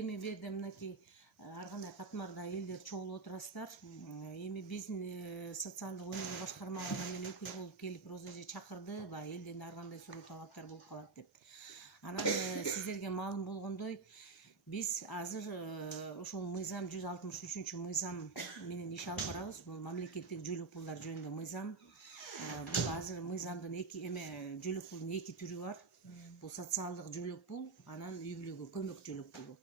эми бу жерде мынакей ар кандай катмарда элдер чогулуп отурасыздар. Эми биздин социалдык өнүгүү башкармалыгынан мен өкүл болуп келип Роза эже чакырды, баягы элден ар кандай суроо талаптар болуп калат деп. Анан сиздерге маалым болгондой, биз азыр ошол мыйзам 163-мыйзам менен иш алып барабыз. Бул мамлекеттик жөлөк пулдар жөнүндө мыйзам. Бул азыр мыйзамдын жөлөк пулдун эки түрү бар. Бул социалдык жөлөк пул, анан үй бүлөгө көмөк жөлөк пулу.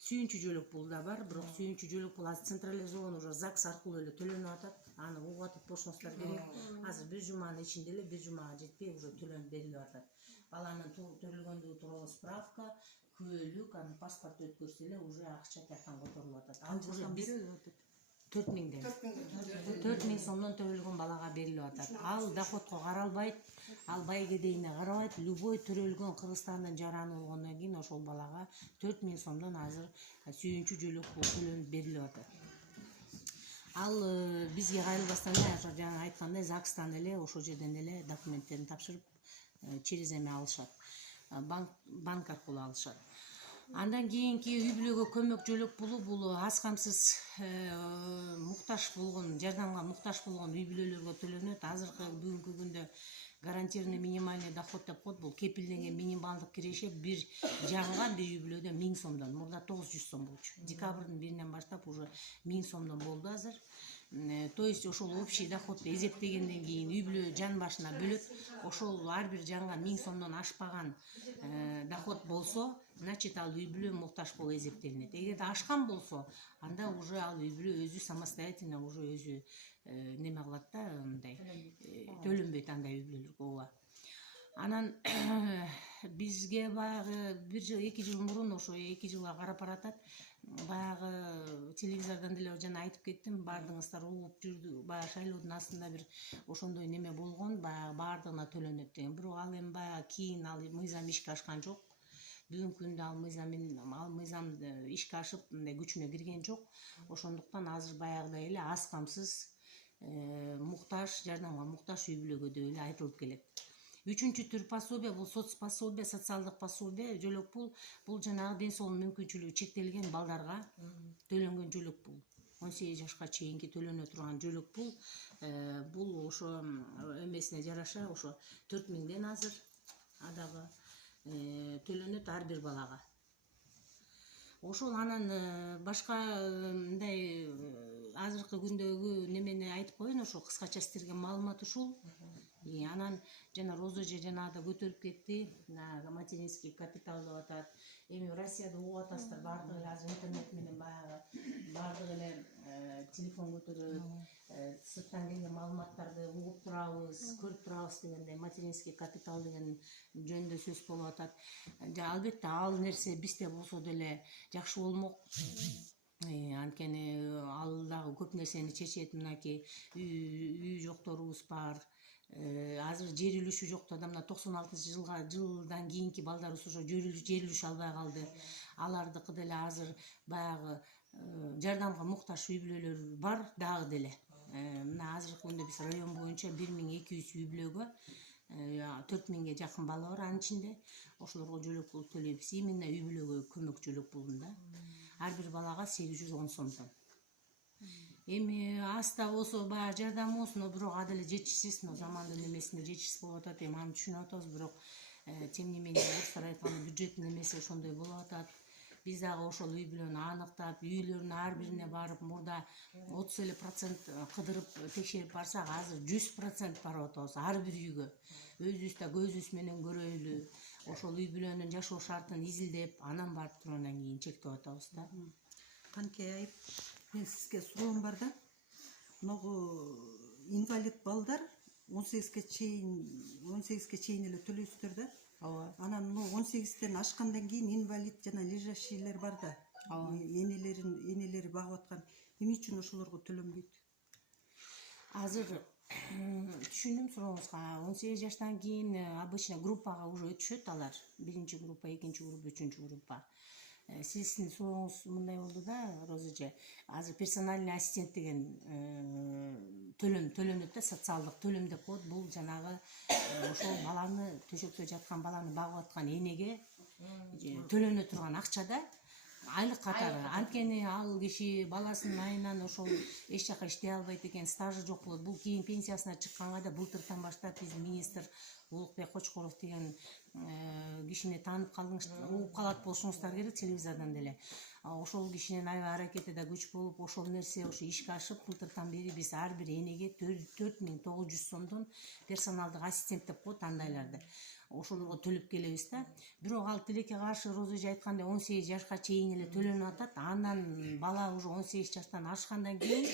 Сүйүнчү жөлөк пул да бар, бирок сүйүнчү жөлөк пул азыр централизован, уже ЗАГС аркылуу эле төлөнүп атат. Аны угатып болушуңуздар керек. Азыр бир жуманын ичинде эле, бир жумага жетпей уже төлөнүп берилип атат. Баланын төрөлгөндүгү тууралуу справка, күбөлүк, анан паспорт өткөрсө эле уже акча тияктан которулуп атат. Ал уже берилип атат. 4000ден. 4000 сомдон төрөлгөн балага берилип атат. Ал доходко каралбайт, ал байгедейине карабайт. Любой төрөлгөн Кыргызстандын жараны болгондон кийин ошол балага 4000 сомдон азыр сүйүнчү жөлөк пул төлөнүп берилип атат. Ал бизге кайрылбастан эле жана айткандай ЗАГСтан эле ошол жерден эле документтерин тапшырып через эме алышат. Банк аркылуу алышат. Андан кийинки үй бүлөгө көмөк жөлөк пулу бул аз камсыз муктаж болгон, жардамга муктаж болгон үй бүлөлөргө төлөнөт. Азыркы бүгүнкү күндө гарантированный минимальный доход деп коет. Бул кепилденген минималдык киреше бир жанга бир үй бүлөдө 1000 сомдон. Мурда 900 сом болчу. Декабрдын 1-нен баштап уже 1000 сомдон болду азыр. То есть ошол общий доходду эсептегенден кийин үй бүлө жан башына бөлөт. Ошол ар бир жанга 1000 сомдон ашпаган доход болсо, значит ал үй бүлө муктаж болуп эсептелинет. Эгерде ашкан болсо, анда уже ал үй бүлө өзү самостоятельно уже өзү неме кылат да, мындай төлөнбөйт андай үй бүлөлөргө. Ооба. Анан бизге баягы 1-2 жыл мурун, ошо 2 жылга карап баратат, баягы телевизордон деле жана айтып кеттим, баардыгыңыздар угуп жүрдү, баягы шайлоодун астында бир ошондой неме болгон, баягы баардыгына төлөнөт деген. Бирок ал эми баягы кийин ал мыйзам ишке ашкан жок. Бүгүнкү күндө ал мыйзам ишке ашып мындай күчүнө кирген жок. Ошондуктан азыр баягыдай эле аз камсыз муктаж, жардамга муктаж үй бүлөгө эле айтылып келет. Үчүнчү түр пособие бул соцпособие, социалдык пособие, жөлөк пул. Бул жанагы ден соолук мүмкүнчүлүгү чектелген балдарга төлөнгөн жөлөк пул. 18 жашка чейинки төлөнө турган жөлөк пул. Бул ошо эмесине жараша ошо 4000ден азыр адагы төлөнөт ар бир балага. Ошол анан башка мындай азыркы күндөгү немени айтып коеюн, ошо кыскача сиздерге маалымат ушул. Анан жана Роза эже жанагыда көтөрүп кетти, материнский капитал деп атат. Эми Россияда угуп атасыздар, баардыгы эле азыр интернет менен баягы баардыгы эле телефон көтөрөт, сырттан келген маалыматтарды угуп турабыз, көрүп турабыз дегендей материнский капитал деген жөнүндө сөз болуп атат. Албетте ал нерсе бизде болсо деле жакшы болмок. Анткени ал дагы көп нерсени чечет. Мынакей үй жокторубуз бар. Азыр жер үлүшү жок да, мына 96-жылдан кийинки балдарыбыз ошо жер үлүш албай калды. Алардыкы деле азыр баягы жардамга муктаж үй бүлөлөр бар дагы деле. Мына азыркы күндө биз район боюнча 1200 үй бүлөгө 4000ге жакын бала бар анын ичинде. Ошолорго жөлөк пул төлөйбүз. Именно үй бүлөгө көмөк жөлөк пулунда. Ар бир балага 810 сомдон. Эми аста болсо баягы жардам болсун, бирок ал деле жетишсиз, замандын эмесинде жетишсиз болуп атат. Эми аны түшүнүп атабыз, бирок тем не менее орустар айткандай бюджеттин эмеси ошондой болуп атат. Биз дагы ошол үй бүлөнү аныктап, үйлөрүнүн ар бирине барып, мурда 30% кыдырып текшерип барсак, азыр 100% барып атабыз ар бир үйгө. Өзүбүз да көзүбүз менен көрөйлү, ошол үй бүлөнүн жашоо шартын изилдеп, анан барып тургандан кийин чектеп атабыз да. Канке айып, мен сизге суроом бар да. Могу инвалид балдар 18ге чейин эле төлөйсүздөр да. Ооба. Анан 18ден ашкандан кийин инвалид жана лежащийлер бар да. Энелери багып аткан. Эмне үчүн ошолорго төлөнбөйт? Азыр түшүндүм сурооңузга. 18 жаштан кийин обычно группага уже өтүшөт алар. 1-группа, 2-группа, 3-группа. Сиздин сурооңуз мындай болду да, Роза эже. Азыр персональный ассистент деген төлөнөт да, социалдык төлөм деп коет. Бул жанагы ошол баланы, төшөктө жаткан баланы багып аткан энеге төлөнө турган акчада айлык катары. Анткени ал киши баласынын айынан ошол эч жака иштей албайт экен, стажы жок болот. Бул кийин пенсиясына чыкканга да былтыртан баштап биздин министр Улукбек Кочкоров деген кишини таанып калдыңыздар, угуп калат болушуңуздар керек телевизордон деле. Ошол кишинин аябай аракети да күч болуп, ошол нерсе ошо ишке ашып, былтыртан бери биз ар бир энеге 4900 сомдон персоналдык ассистент деп коет андайларды. Ошолорго төлөп келебиз да. Бирок ал тилекке каршы Роза эже айткандай 18 жашка чейин эле төлөнүп атат. Андан бала уже 18 жаштан ашкандан кийин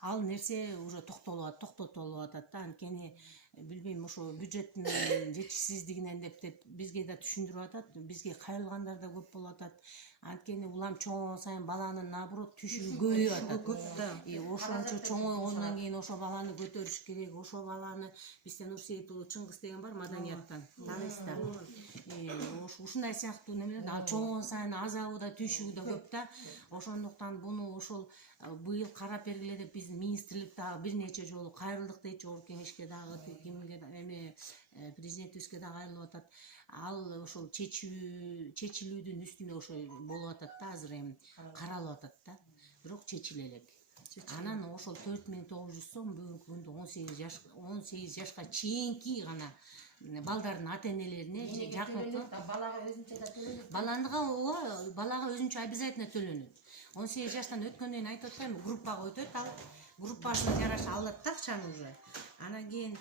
ал нерсе уже токтотулуп атат да. Анткени билбейм, ошо бюджеттин жетишсиздигинен деп бизге да түшүндүрүп атат. Бизге кайрылгандар да көп болуп атат. Анткени улам чоңойгон сайын баланын наоборот түшүгү көбөйүп атат. Ошончо чоңойгондон кийин ошо баланы көтөрүш керек. Ошо баланы бизден Нурсейит уулу Чыңгыз деген бар маданияттан. Тааныйсыздар. Ушундай сыяктуу немелер ал чоңойгон сайын азабы да түшүгү да көп да. Ошондуктан буну ошол быйыл карап бергиле деп биздин министрлик дагы бир нече жолу кайрылдык дейт, жогорку кеңешке дагы, кимге президентибизге дагы кайрылып атат. Ал ошол чечилүүдүн үстүнө ошо болуп атат да, азыр эми каралып атат да. Бирок чечиле элек. Анан ошол 4900 сом бүгүнкү күндө 18 жашка чейинки гана балдардын ата энелерине жакынкы балага өзүнчө да төлөнөт. Балага өзүнчө обязательно төлөнөт. 18 жаштан өткөндөн кийин айтып атпаймынбы, группага өтөт, ал группасына жараша алат да акчаны уже. Анан кийин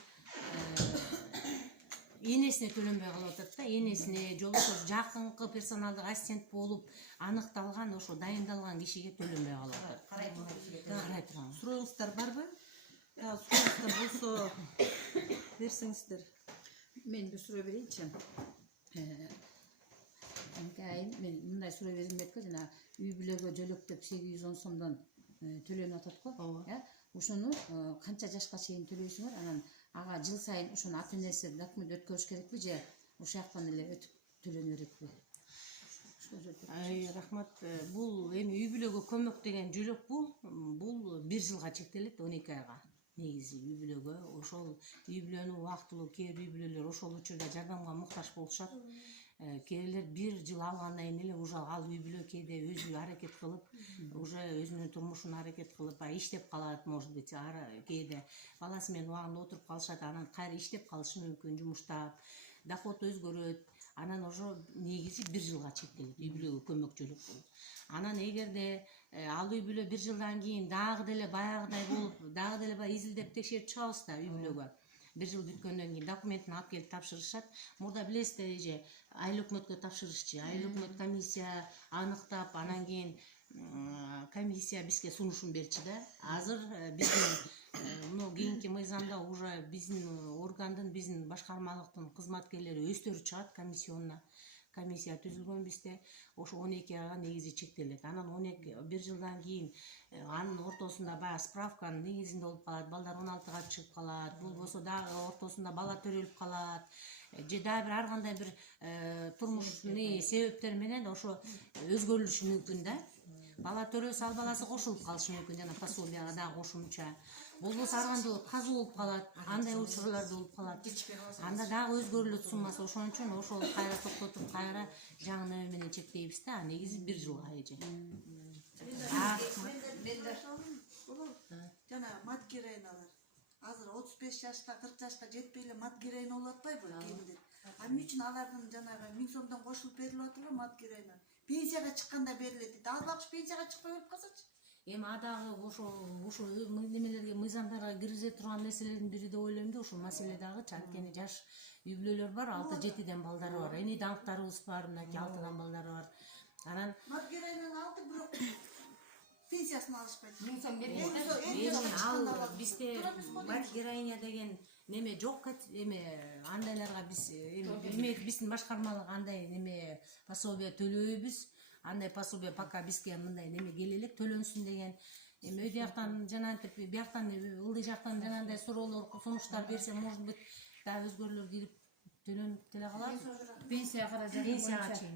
энесине төлөнбөй калып атат да. Энесине же болбосо жакынкы персоналдык ассистент болуп аныкталган, ошо дайындалган кишиге төлөнбөй калып атат. Карай турган. Сурооңуздар барбы? Сурооңуздар болсо берсеңиздер. Мен бир суроо берейинчи. Айым, мен мындай суроо бергим келет го, жана үй бүлөгө жөлөктөп 810 сомдон төлөнүп атат го. Ошону канча жашка чейин төлөйсүңөр? Анан ага жыл сайын ошону ата энеси документ өткөрүш керекпи же ошол жактан эле өтүп төлөнө берекпи? Рахмат. Бул эми үй бүлөгө көмөк деген жөлөк бул 1 жылга чектелет, 12 айга. Негизи үй бүлөгө ошол үй бүлөнү убактылуу кээ бир үй бүлөлөр ошол учурда жардамга муктаж болушат. Кээрлер 1 жыл алгандан кийин эле уже ал үй бүлө кээде өзү аракет кылып, уже өзүнүн турмушун аракет кылып, иштеп калат, может быть, кээде баласы менен убагында отуруп калышат, анан кайра иштеп калышы мүмкүн, жумуштап, доход өзгөрөт. Анан ошо негизи 1 жылга чектелет үй бүлөгө көмөк жөлөк болуп. Анан эгерде ал үй бүлө 1 жылдан кийин дагы деле баягыдай болуп, дагы деле изилдеп текшерип чыгабыз да үй бүлөгө. 1 жыл бүткөндөн кийин документин алып келип тапшырышат. Мурда билесиздер эже, айыл өкмөткө тапшырышчы. Айыл өкмөт комиссия аныктап, анан кийин комиссия бизге сунушун берчи да. Азыр биздин мына кийинки мыйзамда уже биздин органдын, биздин башкармалыктын кызматкерлери өздөрү чыгат комиссионна. Комиссия түзүлгөн бизде. Ошо 12 айга негизи чектелет. Анан 1 жылдан кийин анын ортосунда баягы справканын негизинде болуп калат. Балдар 16-га чыгып калат. Болбосо дагы ортосунда бала төрөлүп калат. Же дагы бир ар кандай бир турмушний себептер менен ошо өзгөрүлүшү мүмкүн да. Бала төрөсө ал баласы кошулуп калышы мүмкүн, жана пособияга дагы кошумча. Болбосо ар кандай каза болуп калат, андай учурлар болуп калат. Анда дагы өзгөрүлөт суммасы. Ошон үчүн ошол кайра токтотуп, кайра жаңы неме менен чектейбиз да. Негизи 1 жылга эже. Жана мат героиналар азыр 35 жашта 40 жашка жетпей эле мат героина болуп атпайбы кийимдер? Эмне үчүн алардын жанагы 1000 сомдон кошулуп берилип атыр мат героина? Пенсияга чыкканда берилет дейт. Ал багыш пенсияга чыкпай өлүп калсачы? Эми адагы ошо немелерге, мыйзамдарга киргизе турган нерселердин бири деп ойлойм да, ошол маселе дагычы. Анткени жаш үй бүлөлөр бар, 6-7ден балдары бар. Эни даңктарыбыз бар, мынакей 6дан балдары бар. Анан мат героинаны алды, бирок пенсиясын алышпайт. 1000 сом берет. Ал бизде мат героиня деген неме жок, эми андайларга биз биздин башкармалык андай неме пособие төлөйбүз. Андай пособие пока бизге мындай неме келе элек, төлөнсүн деген. Эми өйдө жактан жанагынтип, бияктан ылдый жактан жанагындай суроолор, сунуштар берсе, может быть, дагы өзгөрүүлөр кирип төлөнүп деле калат. Пенсия каражаты боюнча